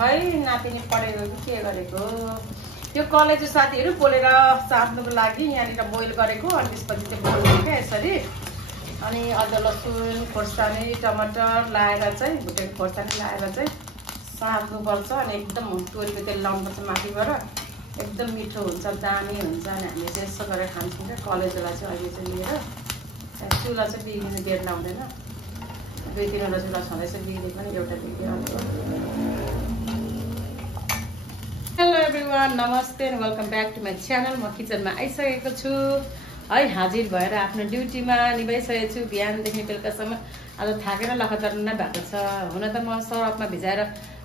खै नातिनी पढेको कि के गरेको त्यो कलेज साथीहरू पोलेर चाप्नुको लागि यहाँनिर बोइल गरेको अनि त्यसपछि चाहिँ बोल्नु क्या यसरी अनि अदुवा लसुन खोर्सानी टमाटर लाएर चाहिँ भुटेको खोर्सानी लाएर चाहिँ सार्नुपर्छ अनि एकदम तोरीको तेल लाउनुपर्छ माथिबाट एकदम मिठो हुन्छ दामी हुन्छ अनि हामीले चाहिँ यसो गरेर खान्छौँ क्या कलेजलाई चाहिँ अहिले चाहिँ लिएर चुला चाहिँ बिग्रिनु बेर लाउँदैन 2-3 चुला छँदैछ बिग्रे पनि एउटा बिग्रियो हेलो एभ्रिवान नमस्ते and welcome back to my channel म किचनमा आइसकेको छु है हाजिर भएर आफ्नो ड्युटीमा निभाइसकेको छु बिहानदेखि बेलुकासम्म आज थाकेर लखतर नै भएको छ हुन त म सरफमा भिजाएर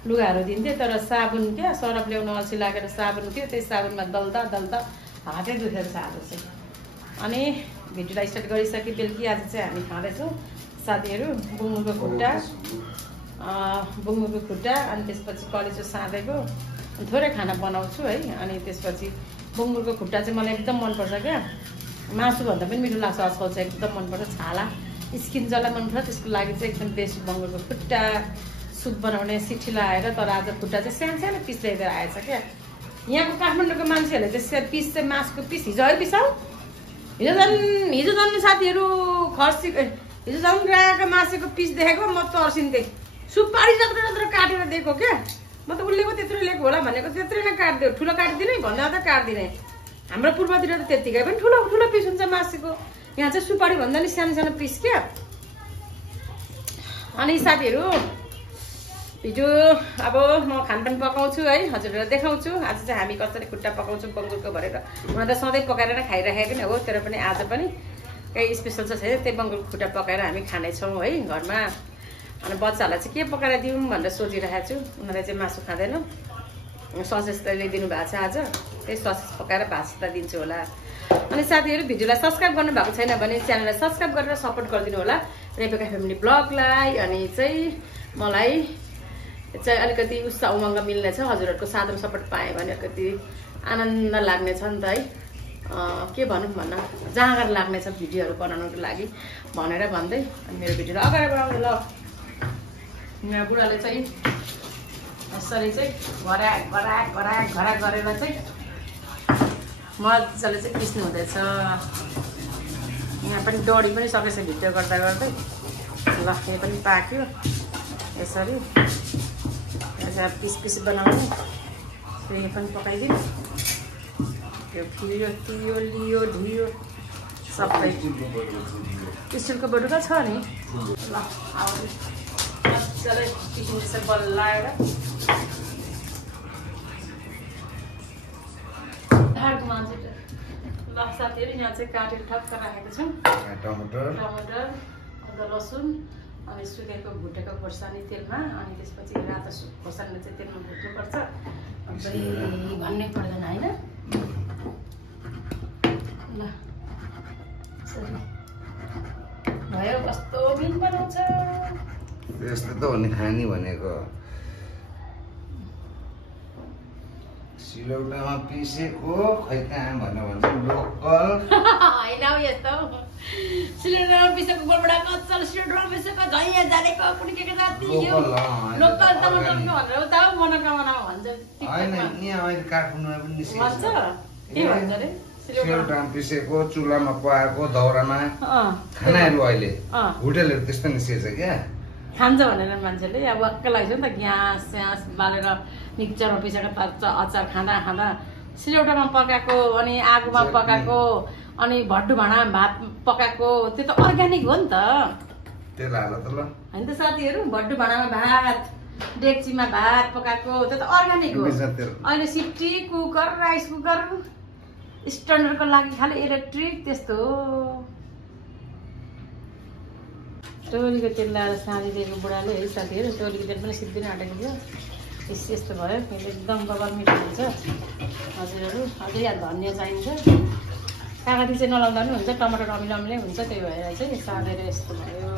लुगाहरू दिन्थेँ तर साबुन क्या सरफ ल्याउन अल्छी लागेर साबुन थियो त्यही साबुनमा दल्दा दल्दा हातै दुखेर छ आज चाहिँ अनि भिडियोलाई स्टार्ट गरिसके बेलुकी आज चाहिँ हामी खाँदैछौँ साथीहरू बुङ्गुरको खुट्टा अनि त्यसपछि कलेजो साँधेको थोरै खाना बनाउँछु है अनि त्यसपछि बुङ्गुरको खुट्टा चाहिँ मलाई एकदम मनपर्छ क्या मासुभन्दा पनि मिठो लाग्छ आजकल चाहिँ एकदम मनपर्छ छाला स्किन जसलाई मनपर्छ त्यसको लागि चाहिँ एकदम बेस्ट बुङ्गुरको खुट्टा सुप बनाउने सिठी लगाएर तर आज खुट्टा चाहिँ सानो सानो पिस ल्याइदिएर आएछ क्या यहाँको काठमाडौँको मान्छेहरूले चाहिँ पिस चाहिँ मासुको पिस हिजो पिसाउ हिजो झन् साथीहरू खर्सी हिजो झन् रायोको मासुको पिस देखेको म तर्सिन्थेँ सुपारी जत्रो जत्रो काटेर दिएको क्या म त उसले पो त्यत्रो लिएको होला भनेको त्यत्रै नै काटिदियो ठुलो काटिदिने भन्दा त काटिदिने हाम्रो पूर्वतिर त त्यत्तिकै पनि ठुलो ठुलो पिस हुन्छ मासुको यहाँ चाहिँ सुपारी भन्दा नि सानो सानो पिस क्या अनि साथीहरू हिजो अब म खानपान पकाउँछु है हजुरहरूलाई देखाउँछु आज चाहिँ हामी कसरी खुट्टा पकाउँछौँ बङ्गुरको भनेर हुन त सधैँ पकाएर नै खाइराखेको नै हो तर पनि आज पनि केही स्पेसल चाहिँ छैन त्यही बङ्गुरको खुट्टा पकाएर हामी खानेछौँ है घरमा अनि बच्चाहरूलाई चाहिँ के पकाएर दिउँ भनेर सोचिरहेको छु उनीहरूले चाहिँ मासु खाँदैन ससेज त ल्याइदिनु भएको छ आज त्यही ससेज पकाएर भात दिन्छु होला अनि साथीहरू भिडियोलाई सब्सक्राइब गर्नुभएको छैन भने च्यानललाई सब्सक्राइब गरेर सपोर्ट गरिदिनु होला रेबेका फ्यामिली ब्लगलाई अनि चाहिँ मलाई चाहिँ अलिकति उत्साह उमङ्ग मिल्नेछ हजुरहरूको साथ सपोर्ट पाएँ भने अलिकति आनन्द लाग्नेछ नि त है के भनौँ भन्न जाँगर लाग्नेछ भिडियोहरू बनाउनको लागि भनेर भन्दै अनि मेरो भिडियोलाई अगाडि बढाउँदै ल यहाँ बुढाले चाहिँ यसरी चाहिँ घरा गरेर चाहिँ मजाले चाहिँ पिस्नु हुँदैछ यहाँ पनि डढी पनि सकेछ भिडियो गर्दा गर्दै ल यो पनि पाक्यो यसरी पिस बनाउने यो पनि पकाइदिउँ त्यो फियो तियो लियो धुयो सबै स्टिलको बटुका छ नि ल मजाले पिसिन्छ बल्लाएर ल साथीहरू यहाँ चाहिँ काटेर ठक्क राखेको छौँ टमाटर अदुवा लसुन अनि सुकेको भुटेको खोर्सानी तेलमा अनि त्यसपछि रातो खोर्सानी चाहिँ तेलमा भुट्नुपर्छ भन्नै पर्दैन होइन ल भयो कस्तो मिन बनाउँछ यस्तो त हो नि खाने भनेको सिलौटामा पिसेको खै कहाँ भन्छ लोकल होइन यस्तो सिलिन्डरमा पिसेको गोलबडा कच्चल सिलिन्डरमा पिसेको झैया जानेको कुनै के जाति यो लोकल टमाटरको भनेर उता मनोकामना भन्छ हैन यहाँ अहिले काठमाडौँमा पनि निस्केको भन्छ के भन्छ रे सिलौटामा पिसेको चुलामा पकाएको दाउरामा खानाहरू अहिले होटलहरू त्यस्तो निस्केछ क्या खान्छ भनेर मान्छेले अब वाक्क लाग्छ नि त ग्यास स्यास बालेर मिक्सचरमा पिसेको अचार खाँदा सिलौटामा पकाएको अनि आगोमा पकाएको अनि भड्डु भाँडामा भात पकाएको त्यो त अर्ग्यानिक हो नि त तेल हाल त ल होइन त साथीहरू भड्डु भाँडामा भात डेक्चीमा भात पकाएको त्यो त अर्ग्यानिक हो अहिले सिटी कुकर राइस कुकर स्ट्यान्डरको लागि खालि इलेक्ट्रिक त्यस्तो हो तोरीको तेल लगाएर साँझिदिएको बुढाले है साथीहरू तोरीको तेल पनि सिद्धिन आँटेको थियो यस्तो भयो एकदम बबल मिठो हुन्छ हजुरहरू अझै यहाँ धनियाँ चाहिन्छ कागती चाहिँ नलाउँदा पनि हुन्छ टमाटर अमिलो हुन्छ त्यही भएर चाहिँ साँधेर यस्तो भयो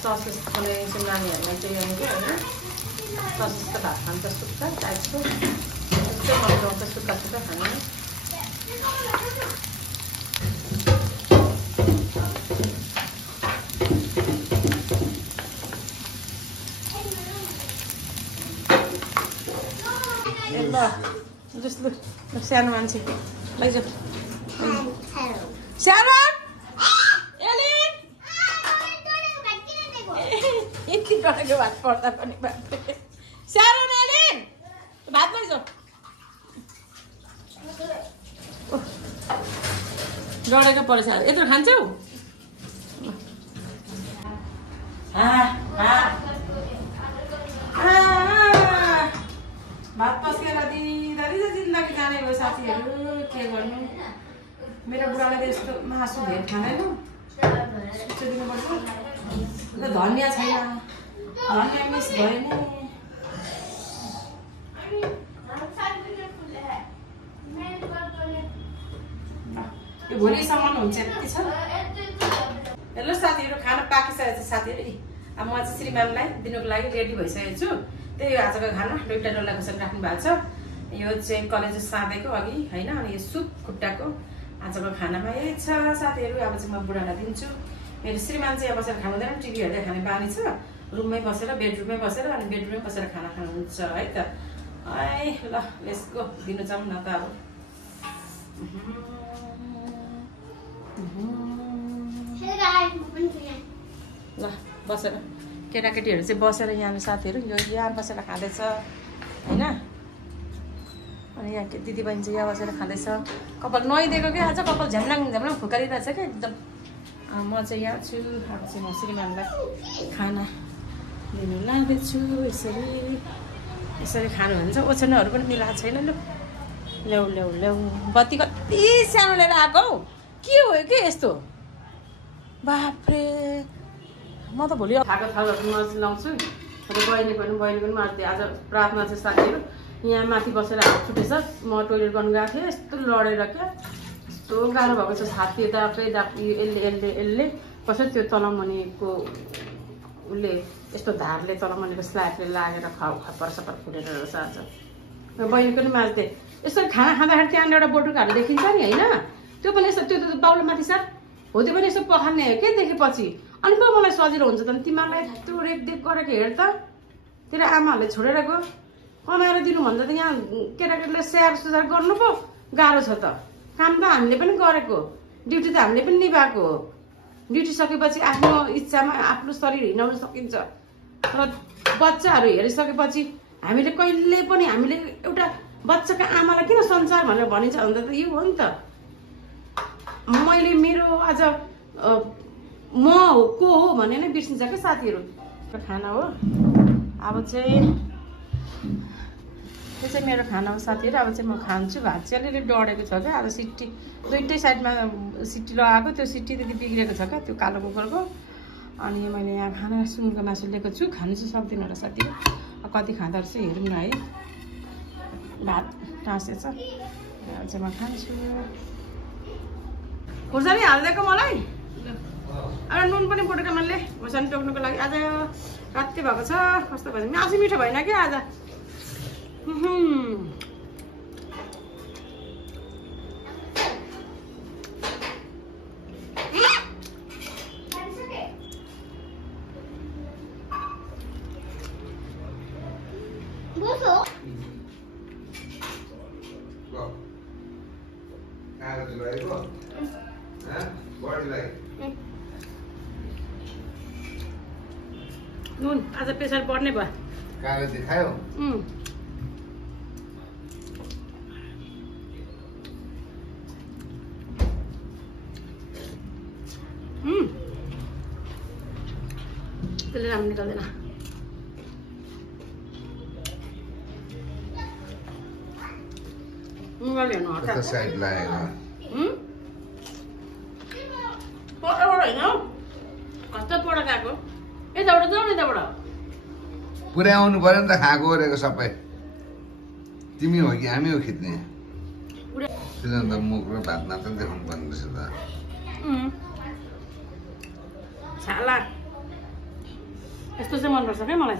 ससेस बनाइदिन्छु नानीहरूलाई चाहिँ आउँछ होइन ससेस त भात खान्छ सुक्खा टाइपको त्यस्तै मन पराउँछ सुक्खा सुक्खा खानु ल जस्तो सानो मान्छे लैजाऊ सानो यति डढेको भात पर्दा पनि सानो नानी भात लैजाऊ डढेको परेछ यत्रो खान्छौ भात पस्केर दिँदाखेरि चाहिँ जिन्दगी जाने भयो साथीहरू के गर्नु मेरो बुढाले त यस्तो मासु धेरै खाँदैन सुक्छ दिनुपर्छ धनिया छैन धनिया मिस भयो नि यो भोलिसम्म हुन्छ यति छ हेलो साथीहरू खाना पाकिसकेको छ साथीहरू अब म चाहिँ श्रीमानलाई दिनुको लागि रेडी भइसकेको छु त्यही आजको खाना दुईवटा डल्ला खुर्सानी राख्नु भएको छ यो चाहिँ कलेजो साँधेको अघि होइन अनि यो सुप खुट्टाको आजको खानामा यही छ साथीहरू अब चाहिँ म बुढालाई दिन्छु मेरो श्रीमान चाहिँ बसेर खानुहुँदैन टिभी हेर्दै खाने बानी छ रुममै बसेर बेडरुममै बसेर अनि बेडरुममै बसेर खाना खानुहुन्छ है त है ल लेट्स गो दिनु जाउँ न त अब ल बसेर केटाकेटीहरू चाहिँ बसेर यहाँ साथीहरू यो यहाँ बसेर खाँदैछ होइन अनि यहाँ दिदीबहिनी चाहिँ यहाँ बसेर खाँदैछ कपाल नुहाइदिएको क्या आज कपाल झ्याम्लाङ झ्याम्लाङ फुकारिरहेछ क्या एकदम म चाहिँ यहाँ छु अब चाहिँ म श्रीमानलाई खाना दिनु लाँदैछु यसरी खानुहुन्छ ओछ्यानहरू पनि मिलाएको छैन लु ल्याउ ल्याउ ल्याउ बत्ती कति सानो लिएर आएको हौ के हो के यस्तो बाफ्रे म त भोलि खाएको थालहरू म लाउँछु र बहिनीको पनि मार्दै आज रातमा चाहिँ साथीहरू यहाँ माथि बसेर हात छुटेछ म टोइलेट गर्नु गएको थिएँ यस्तो लडेर क्या यस्तो गाह्रो भएको छ छाती दापै यसले कसरी त्यो तलमुनिको उसले यस्तो धारले तलमुनिको स्ल्याबले लागेर खप्पर सपर फुटेर रहेछ आज बहिनीको पनि माझ्दै यसरी खाना खाँदाखेरि त्यहाँनिर एउटा बटुकाहरू देखिन्छ नि होइन त्यो पनि यसो त्यो त बाउलो माथि सर हो त्यो पनि यसो पखाल्ने के देखेपछि अनि पो मलाई सजिलो हुन्छ त तिमीहरूलाई त्यो रेखदेख गरेको हेर त तेरो आमाहरूले छोडेर गयो कमाएर दिनुभन्दा त यहाँ केटाकेटीले स्याहार सुधार गर्नु पो गाह्रो छ त काम त हामीले पनि गरेको ड्युटी त हामीले पनि निभाएको हो ड्युटी सकेपछि आफ्नो इच्छामा आफ्नो शरीर हिँडाउन सकिन्छ तर बच्चाहरू हेरिसकेपछि हामीले कहिले पनि हामीले एउटा बच्चाको आमालाई किन संसार भनेर भनिन्छ भन्दा त यो हो नि त मैले मेरो आज म को हो भने नै बिर्सिन्छ क्या साथीहरू खाना हो अब चाहिँ त्यो चाहिँ मेरो खाना हो साथीहरू अब चाहिँ म खान्छु भात चाहिँ अलिअलि डढेको छ क्या अब सिटी दुइटै साइडमा सिटी लगाएको त्यो सिटी त्यति बिग्रेको छ क्या त्यो कालो कुकुरको अनि मैले यहाँ खाना सुँगुरको मासु लिएको छु खानु चाहिँ सक्दिनँ होला साथीहरू कति खाँदो रहेछ हेरौँ न है भात टाँसेछ अब चाहिँ म खान्छु खुर्सानी हालिदिएको मलाई अब नुन पनि बोटेको मैले खुर्सानी टोक्नुको लागि आज राति भएको छ कस्तो भएछ मासु मिठो भएन क्या आज नुन आज प्रेसर बढ्ने भयो कागज देखायो त्यसले राम्रो निकाल्दैन मोबाइल हेर्नु हटा साइड लागेको पढाबाट होइन हौ कस्तो पढा गएको यताबाट जाऊ न यताबाट पुर्याउनु पर्यो नि त खाएको ओरेको सबै तिमी हो कि हामी हो खिच्ने त्यसो त मुख र भात नाच्न देखाउनु पर्ने रहेछ त छाला यस्तो चाहिँ मनपर्छ क्या मलाई